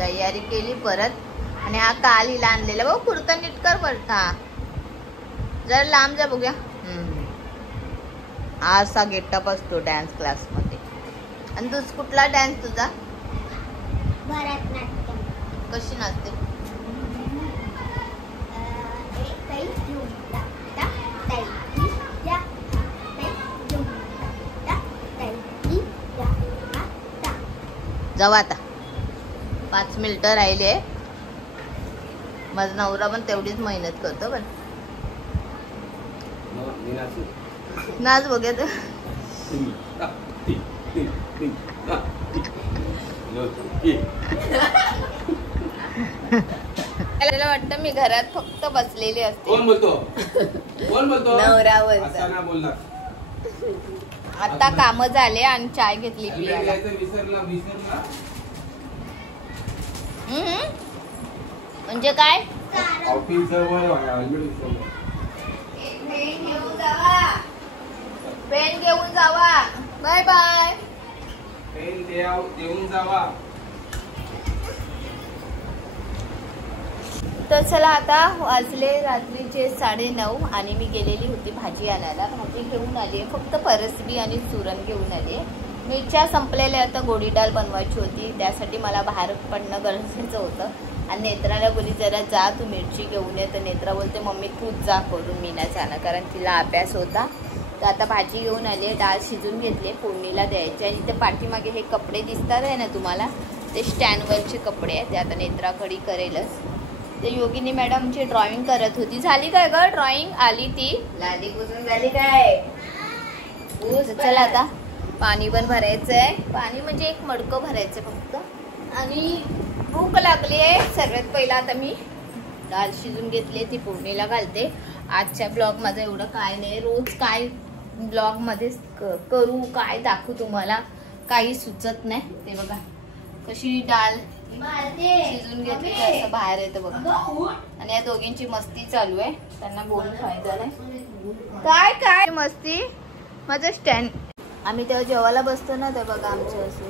तयारी केली परत आणि हा काल हिला आणलेला बघ कुर्ता नीट कर पडता जर लांब जा बघूया. असा गेटअप असतो डान्स क्लास मध्ये. आणि तुझ कुठला डान्स तुझा? भरतनाट्यम. कशी नाचते? जाऊ आता 5 मिनिटं राहिले. माझा नवरा पण तेवढीच मेहनत करतो. पण नाच बघूया तर. त्याला वाटतं मी घरात फक्त बसलेली असते. कोण बोलतो? कोण बोलतो? नवरा बोलतो. आता काम झाले आणि चाय घेतली पियाला. म्हणजे काय? पेन घेऊन जावा. Bye bye. पेन देऊन जावा. तर चला आता वाजले रात्रीचे 9:30 आणि मी गेलेली होती भाजी आणायला. भाजी घेऊन आली आहे, फक्त परसबी आणि सुरण घेऊन आली आहे. मिरच्या संपलेल्या आता गोडी डाळ बनवायची होती, त्यासाठी मला बाहेर पडणं गरजेचं होतं. आणि नेत्राला बोली जरा जा तू मिरची घेऊन ये. तर नेत्रा बोलते मम्मी तूच जा करून, मी नाही जाणं, कारण तिला अभ्यास होता. तर आता भाजी घेऊन आली, डाळ शिजून घेतली, फोडणीला द्यायची. आणि ते पाठीमागे हे कपडे दिसतात आहे ना तुम्हाला, ते स्टँडवरचे कपडे आहेत. ते आता नेत्रा कडी करेलच. ते योगिनी मॅडमची ड्रॉइंग करत होती. झाली काय ग ड्रॉइंग? आली ती लादी पुसून झाली काय? चला आता पाणी पण भरायचंय. पाणी म्हणजे एक मडकं भरायचं फक्त. आणि भूक लागली आहे. सर्वात पहिला आता मी डाळ शिजून घेतली, ती फोडणीला घालते. आजच्या ब्लॉग मध्ये एवढं काय नाही, रोज काय ब्लॉग मध्ये करू काय दाखवू तुम्हाला काही सुचत नाही. ते बघा कशी डाळ शिजून घेतली असं बाहेर येतं बघा. आणि या दोघींची मस्ती चालू आहे, त्यांना बोलून फायदा नाही. काय काय मस्ती? माझं स्टँड आम्ही तेव्हा जेवायला बसतो ना, ते बघा आमच्या अशी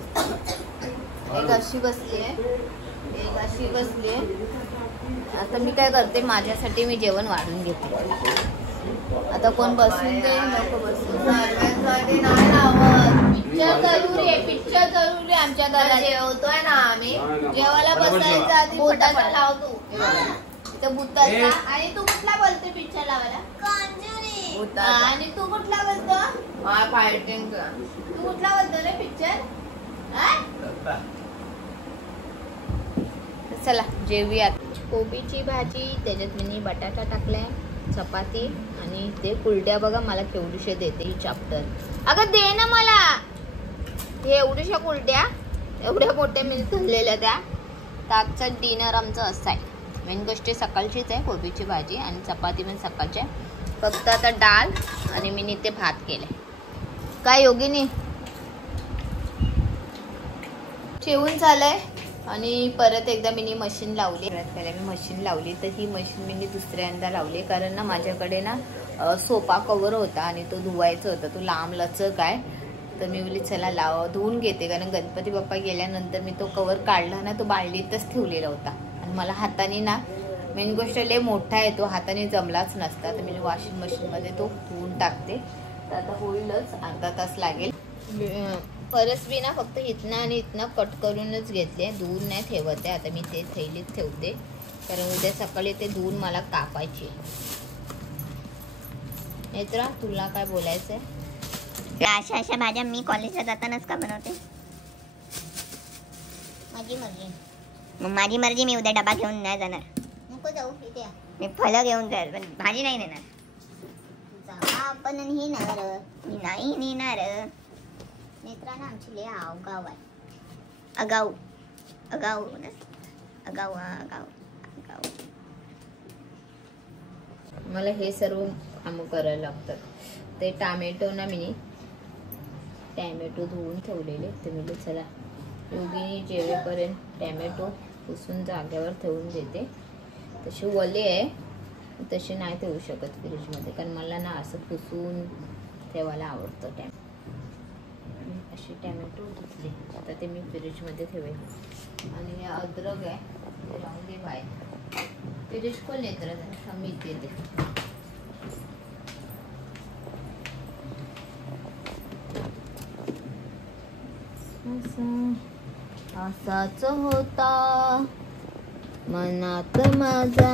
एक अशी बसली आहे, एक अशी बसली आहे. आता मी काय करते, माझ्यासाठी मी जेवण वाढून घेते. आता कोण बसून दे नको बसून. पिक्चर जरूर आहे, पिक्चर जरूर आहे. आमच्या घरात जेवतोय ना आम्ही, जेवायला बसायचं आधी फटाफट लावतो तर भूताचा. आणि तू कुठला बोलते पिक्चर लावायला? आणि तू कुठला बोलतो? फायटिंगचा. तू कुठला बोलतो रे पिक्चर? चला जेवूयात. कोबीची भाजी, त्याच्यात मी बटाटा टाकलाय, चपाती आणि ते कुलड्या बघा मला केवढीशे देते ही चाप्टर. अगं दे ना मला हे एवढ्याशा कुलड्या, एवढ्या मोठ्या मी खाल्लेल्या त्या. तर आजचा डिनर आमचं असं आहे. मेन गोष्ट सकाळचीच आहे, कोबीची भाजी आणि चपाती पण सकाळची आहे. फक्त आता डाळ आणि मी इथे भात केलाय. काय योगिनी जेवून झालंय. आणि परत एकदा मी मशीन लावली. पहिला मी मशीन लावली, तर ही मशीन मी दुसऱ्यांदा लावली, कारण ना माझ्याकडे ना सोफा कवर होता आणि तो धुवायचा होता, तो लांब लचक आहे. तर मी बोलली चला धुवून घेते, कारण गणपती बाप्पा गेल्यानंतर मी तो कवर काढला ना, तो बाळलीतच ठेवलेला होता. आणि मला हाताने ना मेन गोष्ट लय मोठा आहे, तो हाताने जमलाच नसता. तर मी वॉशिंग मशीनमध्ये तो धुवून टाकते. तर आता होईलच, अर्धा तास लागेल. परसबी ना फक्त इथनं आणि इथनं कट करूनच घेतले, धुवून नाही ठेवत आहे. आता मी ते थैलीत ठेवते, कारण उद्या सकाळी ते धुवून मला कापायचे. नेत्रा तुला काय बोलायचं आहे? अशा अशा भाज्या मी कॉलेजला जातानाच का बनवते? माझी मर्जी. मग माझी मर्जी, मी उद्या डबा घेऊन नाही जाणार. नको जाऊ, इथे मी फळं घेऊन जाईल, पण भाजी नाही नेणार. आपण नेणार, मी नाही नेणार. नेत्रानं आमची लय आगाऊ आहे. आगाऊ आगाऊ आगाऊ आगाऊ आगाऊ. मला हे सर्व कामं करायला लागतात. ते टॅमॅटो ना मी टॅमॅटो धुवून ठेवलेले. ते म्हणजे चला योगिनी जेवेपर्यंत टॅमॅटो पुसून जाग्यावर ठेवून देते. तसे ओले आहे, तसे नाही ठेवू शकत फ्रीजमध्ये, कारण मला ना असं पुसून ठेवायला आवडतं. असे टॅमॅटो धुतले, आता ते मी फ्रीजमध्ये ठेवेल. आणि अद्रक आहे ते राहून दे बाहेर. फ्रीज खोल नाही तर मी देते. असाच होता मनात माझा,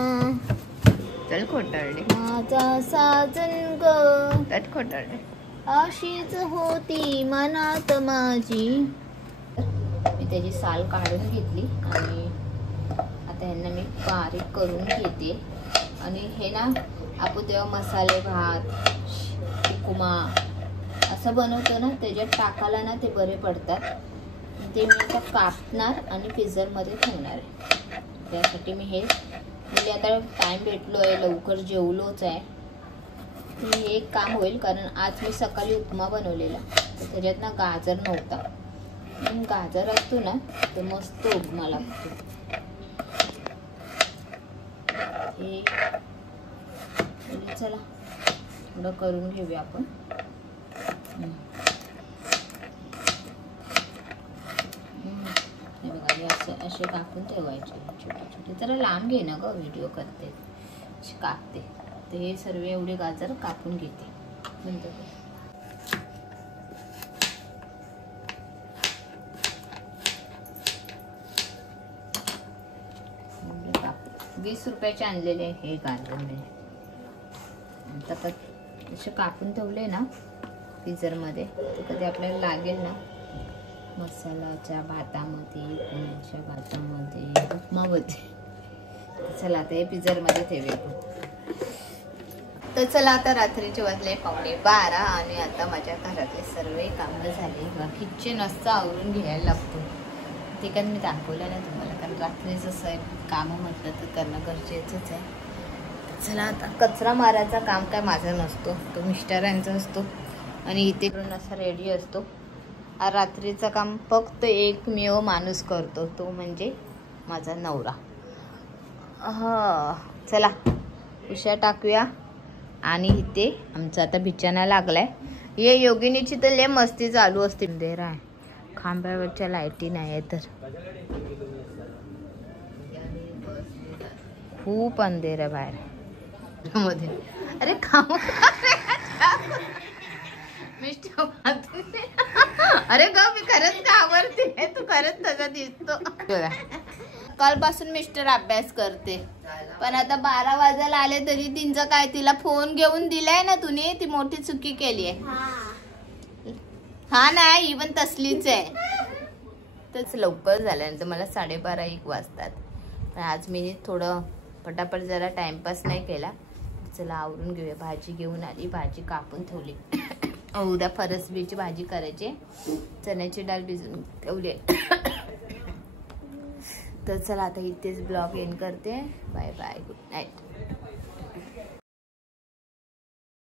चल खोटारडे, माझा साजन ग, चल खोटारडे. अशीच होती मनात माझी. मी त्याची साल काढून घेतली आणि आता ह्यांना मी बारीक करून घेते. आणि हे ना आपण तेव्हा मसाले भात उपमा असं बनवतो ना, त्याच्यात टाकायला ना ते बरे पडतात. ते मी आता कापणार आणि फ्रीजरमध्ये ठेवणार आहे. त्यासाठी मी हे म्हणजे आता टाईम भेटलो आहे, लवकर जेवलोच आहे. हे एक काम होईल, कारण आज मी सकाळी उपमा बनवलेला तर त्याच्यात ना गाजर नव्हता. गाजर असतो ना तर मस्त उपमा लागतो. हे चला थोडं करून घेऊया आपण. हे बघा, हे असं असे कापून ठेवायचे छोटे छोटे. जरा लांब घे ना ग, व्हिडिओ करते असे कापते. तर हे सर्व एवढे गाजर कापून घेते. नंतर 20 रुपयाचे आणलेले हे गाजर मी. आता असे कापून ठेवले ना फ्रीजरमध्ये, तर कधी आपल्याला लागेल ना मसाल्याच्या भातामध्ये, पुण्याच्या भातामध्ये, उपमामध्ये. चला आता हे फ्रीजरमध्ये ठेवूया. तर चला आता रात्रीचे वाजले 12:15 आणि आता माझ्या घरातले सर्व कामं झाले. किचन असं आवरून घ्यायला लागतो. ते कारण मी दाखवलं नाही तुम्हाला, कारण रात्रीचं असं कामं म्हटलं तर करणं गरजेचंच आहे. चला आता कचरा मारायचा काम काय माझा नसतो, तो मिस्टरांचा असतो. आणि इथे करून असा रेडी असतो. रात्रीचं काम फक्त एकमेव माणूस करतो, तो म्हणजे माझा नवरा. चला उशा टाकूया. आणि इथे आमचा आता बिछाना लागलाय. ये योगिनीची तर लय मस्ती चालू असते. अंधेर आहे, खांब्यावरच्या लाईटी नाही तर खूप अंधेर आहे बाहेर मध्ये. अरे काम अरे ग मी खरंच घाबरते, तू खरंच तसा दिसतो. कालपासून मिस्टर अभ्यास करते, पण आता 12 वाजायला आले तरी तिचं काय, तिला फोन घेऊन दिलाय ना तुने, ती मोठी चुकी केली आहे. हा नाही, ही पण तसलीच आहे. तर लवकर झाल्यानंतर मला 12:30-1 वाजतात. पण आज मी थोडं पटापट जरा टाइमपास नाही केला. चला आवरून घेऊया. भाजी घेऊन आली, भाजी कापून ठेवली. उद्या फरसबीची भाजी करायची, चण्याची डाळ भिजून ठेवली. तर चला आता इथेच ब्लॉग एंड करते. Bye bye, good night.